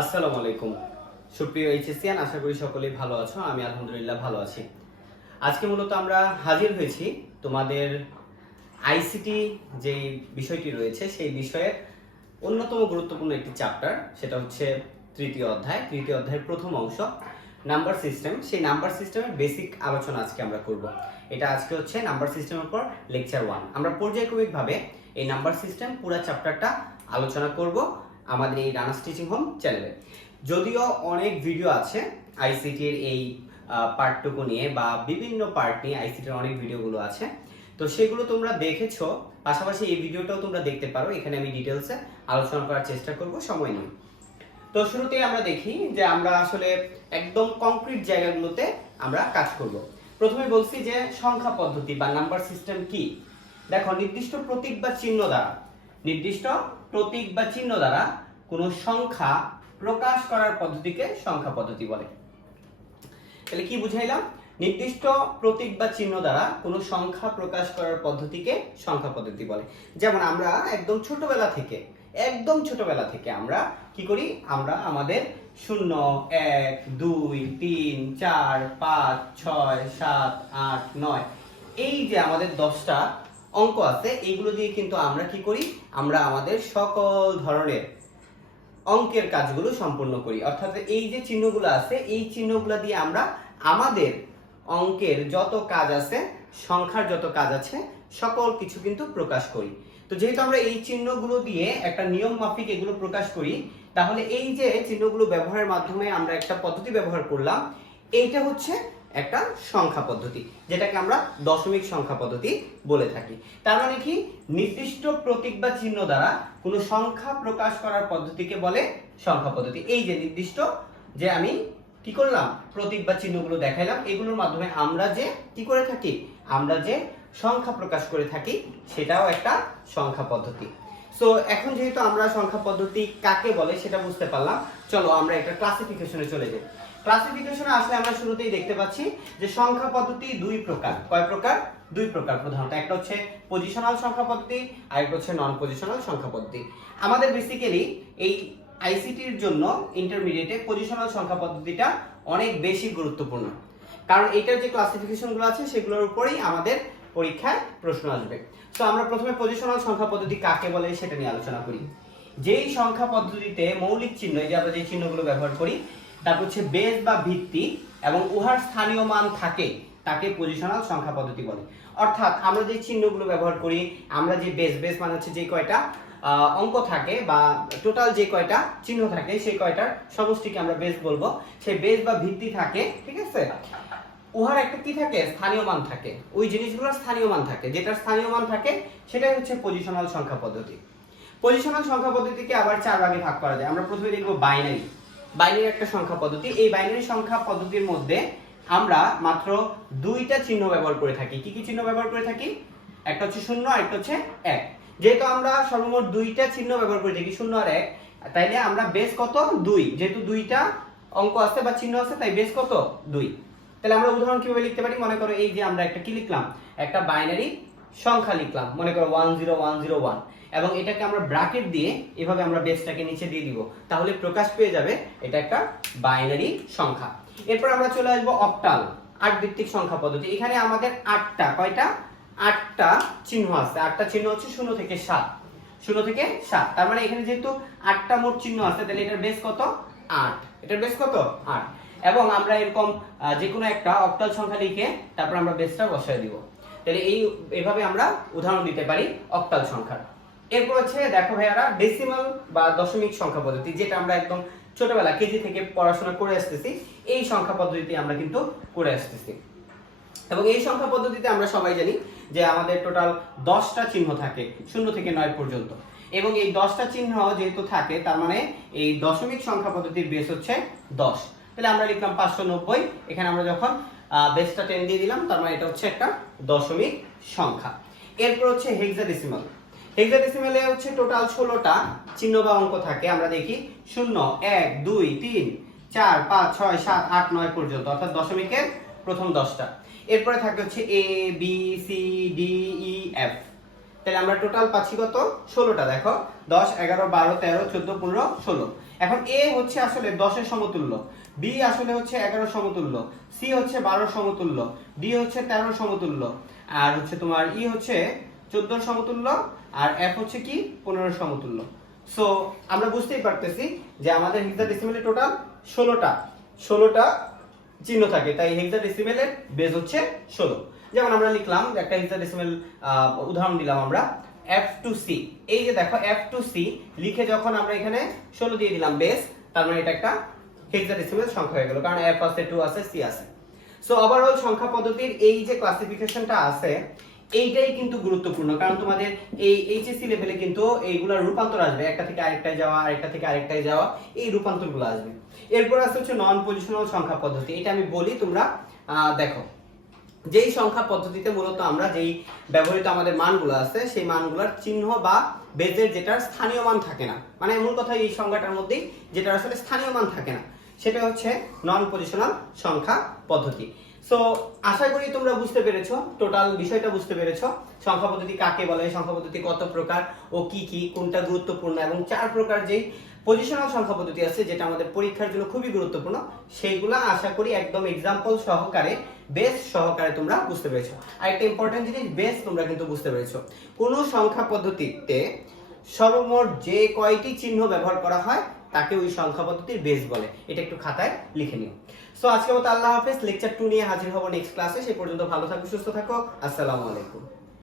আসসালামু আলাইকুম সুপ্রিয় এইচএসসিয়ান, আশা করি সকলেই ভালো আছো। আমি আলহামদুলিল্লাহ ভালো আছি। আজকে মূলত আমরা হাজির হয়েছি তোমাদের আইসিটি যে বিষয়টি রয়েছে সেই বিষয়ে অন্যতম গুরুত্বপূর্ণ একটি চ্যাপ্টার, সেটা হচ্ছে তৃতীয় অধ্যায়ের প্রথম অংশ নাম্বার সিস্টেম। সেই নাম্বার সিস্টেমের বেসিক আলোচনা আজকে আমরা করব। এটা আজকে হচ্ছে নাম্বার সিস্টেমের উপর লেকচার 1। আমরা পর্যায়ক্রমিকভাবে এই নাম্বার সিস্টেম পুরো চ্যাপ্টারটা আলোচনা করব আমাদের এই রানাস টিচিং হোম চ্যানেলে। যদিও অনেক ভিডিও আছে আইসিটির এই পার্টটুকু নিয়ে, বা বিভিন্ন পার্ট নিয়ে আইসিটির অনেক ভিডিওগুলো আছে, তো সেগুলো তোমরা দেখেছো। পাশাপাশি এই ভিডিওটাও তোমরা দেখতে পারো, এখানে আমি ডিটেলসে আলোচনা করার চেষ্টা করব সময় নিয়ে। তো শুরুতেই আমরা দেখি যে আমরা আসলে একদম কংক্রিট জায়গাগুলোতে আমরা কাজ করব। প্রথমে বলছি যে সংখ্যা পদ্ধতি বা নাম্বার সিস্টেম কি। দেখো, নির্দিষ্ট প্রতীক বা চিহ্ন দ্বারা কোনো সংখ্যা প্রকাশ করার পদ্ধতিকে সংখ্যা পদ্ধতি বলে। তাহলে কি বুঝাইলাম? নির্দিষ্ট প্রতীক বা চিহ্ন দ্বারা কোনো সংখ্যা প্রকাশ করার পদ্ধতিকে সংখ্যা পদ্ধতি বলে। যেমন আমরা একদম ছোটবেলা থেকে আমরা কি করি? আমরা আমাদের 0, 1, 2, 3, 4, 5, 6, 7, 8, 9 এই যে আমাদের 10টা অঙ্ক আছে, এইগুলো দিয়ে কিন্তু আমরা কি করি? আমরা আমাদের সকল ধরনের অঙ্কের কাজগুলো সম্পূর্ণ করি। অর্থাৎ এই যে চিহ্নগুলো আছে, এই চিহ্নগুলো দিয়ে আমরা আমাদের অঙ্কের যত কাজ আছে, সংখ্যার যত কাজ আছে, সকল কিছু কিন্তু প্রকাশ করি। তো যেহেতু আমরা এই চিহ্নগুলো দিয়ে একটা নিয়ম মাফিক এগুলো প্রকাশ করি, তাহলে এই যে চিহ্নগুলো ব্যবহারের মাধ্যমে আমরা একটা পদ্ধতি ব্যবহার করলাম, এইটা হচ্ছে একটা সংখ্যা পদ্ধতি, যেটাকে আমরা দশমিক সংখ্যা পদ্ধতি বলে থাকি। তার মানে কি? নির্দিষ্ট প্রতীক বা চিহ্ন দ্বারা কোনো সংখ্যা প্রকাশ করার পদ্ধতিকে বলে সংখ্যা পদ্ধতি। এই যে নির্দিষ্ট যে আমি কি করলাম, প্রতীক বা চিহ্নগুলো দেখাইলাম, এগুলোর মাধ্যমে আমরা যে কি করে থাকি, আমরা যে সংখ্যা প্রকাশ করে থাকি, সেটাও একটা সংখ্যা পদ্ধতি। সো এখন যেহেতু আমরা সংখ্যা পদ্ধতি কাকে বলে সেটা বুঝতে পারলাম, চলো আমরা একটা ক্লাসিফিকেশনে চলে যাই। ক্লাসিফিকেশনে আসলে আমরা শুরুতেই দেখতে পাচ্ছি যে সংখ্যা পদ্ধতি দুই প্রকার। কয় প্রকার? দুই প্রকার প্রধানত। একটা হচ্ছে পজিশনাল সংখ্যা পদ্ধতি, আর একটা হচ্ছে নন পজিশনাল সংখ্যা পদ্ধতি। আমাদের বেসিক্যালি এই আইসিটির জন্য ইন্টারমিডিয়েটে পজিশনাল সংখ্যা পদ্ধতিটা অনেক বেশি গুরুত্বপূর্ণ, কারণ এটার যে ক্লাসিফিকেশনগুলো আছে সেগুলোর উপরেই আমাদের পরীক্ষায় প্রশ্ন আসবে। তো আমরা প্রথমে পজিশনাল সংখ্যা পদ্ধতি কাকে বলে সেটা নিয়ে আলোচনা করি। যেই সংখ্যা পদ্ধতিতে মৌলিক চিহ্ন, এই যে আমরা যে চিহ্নগুলো ব্যবহার করি, তারপর হচ্ছে বেস বা ভিত্তি এবং উহার স্থানীয় মান থাকে, তাকে পজিশনাল সংখ্যা পদ্ধতি বলে। অর্থাৎ আমরা যে চিহ্নগুলো ব্যবহার করি, আমরা যে বেস মানে হচ্ছে যে কয়টা অঙ্ক থাকে বা টোটাল যে কয়টা চিহ্ন থাকে, সেই কয়টার সমষ্টিকে আমরা বেস বলবো। সেই বেস বা ভিত্তি থাকে, ঠিক আছে? উহার একটা কি থাকে? স্থানীয় মান থাকে। ওই জিনিসগুলোর স্থানীয় মান থাকে, যেটার স্থানীয় মান থাকে সেটাই হচ্ছে পজিশনাল সংখ্যা পদ্ধতি। পজিশনাল সংখ্যা পদ্ধতিকে আবার 4 ভাগে ভাগ করা যায়। আমরা প্রথমে দেখব বাইনারি একটা সংখ্যা পদ্ধতি। এই বাইনারি সংখ্যা পদ্ধতির মধ্যে আমরা মাত্র দুইটা চিহ্ন ব্যবহার করে থাকি। কি কি চিহ্ন ব্যবহার করে থাকি? একটা হচ্ছে 0 আর একটা হচ্ছে 1। যেহেতু আমরা সর্বমোট দুইটা চিহ্ন ব্যবহার করে থাকি, 0 আর 1, তাইলে আমরা বেস কত? 2। যেহেতু দুইটা অঙ্ক আছে বা চিহ্ন আছে, তাই বেস কত? 2। তাহলে আমরা উদাহরণ কিভাবে লিখতে পারি? মনে করো এই যে আমরা একটা কি লিখলাম, একটা বাইনারি সংখ্যা লিখলাম, মনে করো 10101, এবং এটাকে আমরা ব্র্যাকেট দিয়ে এভাবে আমরা বেসটাকে নিচে দিয়ে দিব, তাহলে প্রকাশ পেয়ে যাবে এটা একটা বাইনারি সংখ্যা। এরপর আমরা চলে আসবো অক্টাল, 8 ভিত্তিক সংখ্যা পদ্ধতি। এখানে আমাদের 8টা, কয়টা? 8টা চিহ্ন আছে। 8টা চিহ্ন হচ্ছে 0 থেকে 7। তার মানে এখানে যেহেতু 8টা মোট চিহ্ন আছে, তাহলে এটার বেস কত? 8। এটার বেস কত? 8। এবং আমরা এরকম যে কোনো একটা অক্টাল সংখ্যা লিখে তারপর আমরা বেসটা বসায় দিব। তাহলে এইভাবে আমরা উদাহরণ দিতে পারি অক্টাল সংখ্যার। এরপর হচ্ছে দেখো ভাইয়ারা, ডেসিমাল বা দশমিক সংখ্যা পদ্ধতি, যেটা আমরা একদম ছোটবেলা কেজি থেকে পড়াশোনা করে আসতেছি, এই সংখ্যা পদ্ধতিতে আমরা কিন্তু করে আসতেছি। এবং এই সংখ্যা পদ্ধতিতে আমরা সবাই জানি যে আমাদের টোটাল 10টা চিহ্ন থাকে 0 থেকে 9 পর্যন্ত। এবং এই 10টা চিহ্ন যেহেতু থাকে, তার মানে এই দশমিক সংখ্যা পদ্ধতির বেস হচ্ছে 10। তাহলে আমরা লিখলাম 590। এখানে আমরা যখন বেসটা 10 দিয়ে দিলাম, তার মানে এটা হচ্ছে একটা দশমিক সংখ্যা। এরপর হচ্ছে হেক্সাডেসিমালে হচ্ছে টোটাল 16টা চিহ্ন বা অঙ্ক থাকে। আমরা দেখি 0, 1, 2, 3, 4, 5, 6, 7, 8, 9 পর্যন্ত, অর্থাৎ দশমিকের প্রথম 10টা। এরপরে থাকে হচ্ছে A B C D E F, তাহলে আমরা টোটাল পাচ্ছি কত 16টা। দেখো 10 11 12 13 14 15 16। এখন এ হচ্ছে আসলে 10 এর সমতুল্য, বি আসলে হচ্ছে 11 সমতুল্য, সি হচ্ছে 12 সমতুল্য, ডি হচ্ছে 13 সমতুল্য, আর হচ্ছে তোমার ই হচ্ছে 14 সমতুল্য, আর এফ হচ্ছে কি 15 সমতুল্য। সো আমরা বুঝতেই পারতেছি যে আমাদের হেক্সাডেসিমেলে টোটাল 16টা চিহ্ন থাকে, তাই হেক্সাডেসিমেলের বেস হচ্ছে 16। যেমন আমরা লিখলাম একটা হেক্সাডেসিমেল উদাহরণ দিলাম আমরা F to C। এই যে দেখো F to C লিখে যখন আমরা এখানে 16 দিয়ে দিলাম বেস, তার মানে এটা একটা হেক্সাডেসিমেল সংখ্যা হয়ে গেল, কারণ F আছে, 2 আছে, C আছে। সো ওভারঅল সংখ্যা পদ্ধতির এই যে ক্লাসিফিকেশনটা আছে এইটাই কিন্তু গুরুত্বপূর্ণ, কারণ তোমাদের এই এইচএসসি লেভেলে কিন্তু এইগুলোর রূপান্তর আসবে, একটা থেকে আরেকটায় যাওয়া, আরেকটা থেকে আরেকটায় যাওয়া, এই রূপান্তরগুলো আসবে। এরপর আছে হচ্ছে নন পজিশনাল সংখ্যা পদ্ধতি। এটা আমি বলি, তোমরা দেখো যেই সংখ্যা পদ্ধতিতে মূলত আমরা যেই ব্যবহৃত আমাদের মানগুলো আছে সেই মানগুলোর চিহ্ন বা বেজের যেটার স্থানীয় মান থাকে না, মানে মূল কথা এই সংখ্যাটার মধ্যেই যেটা আসলে স্থানীয় মান থাকে না, সেটা হচ্ছে নন পজিশনাল সংখ্যা পদ্ধতি। সো আশা করি তোমরা বুঝতে পেরেছো, টোটাল বিষয়টা বুঝতে পেরেছো সংখ্যা পদ্ধতি কাকে বলে, সংখ্যা পদ্ধতি কত প্রকার ও কি কি, কোনটা গুরুত্বপূর্ণ, এবং 4 প্রকার যেই পজিশনাল সংখ্যা পদ্ধতি আছে যেটা আমাদের পরীক্ষার জন্য খুবই গুরুত্বপূর্ণ, সেইগুলা আশা করি একদম এক্সাম্পল সহকারে, বেস সহকারে তোমরা বুঝতে পেরেছো। আর একটা ইম্পর্টেন্ট জিনিস, বেস তোমরা কিন্তু বুঝতে পেরেছো। কোন সংখ্যা পদ্ধতিতে সর্বমোট যে কয়টি চিহ্ন ব্যবহার করা হয় তাকে ওই সংখ্যা পদ্ধতির বেস বলে, এটা একটু খাতায় লিখে নিও। সো আজকের মতো আল্লাহ হাফেজ। লেকচার 2 নিয়ে হাজির হব নেক্সট ক্লাসে। সেই পর্যন্ত ভালো থাকো, সুস্থ থাকো। আসসালামু আলাইকুম।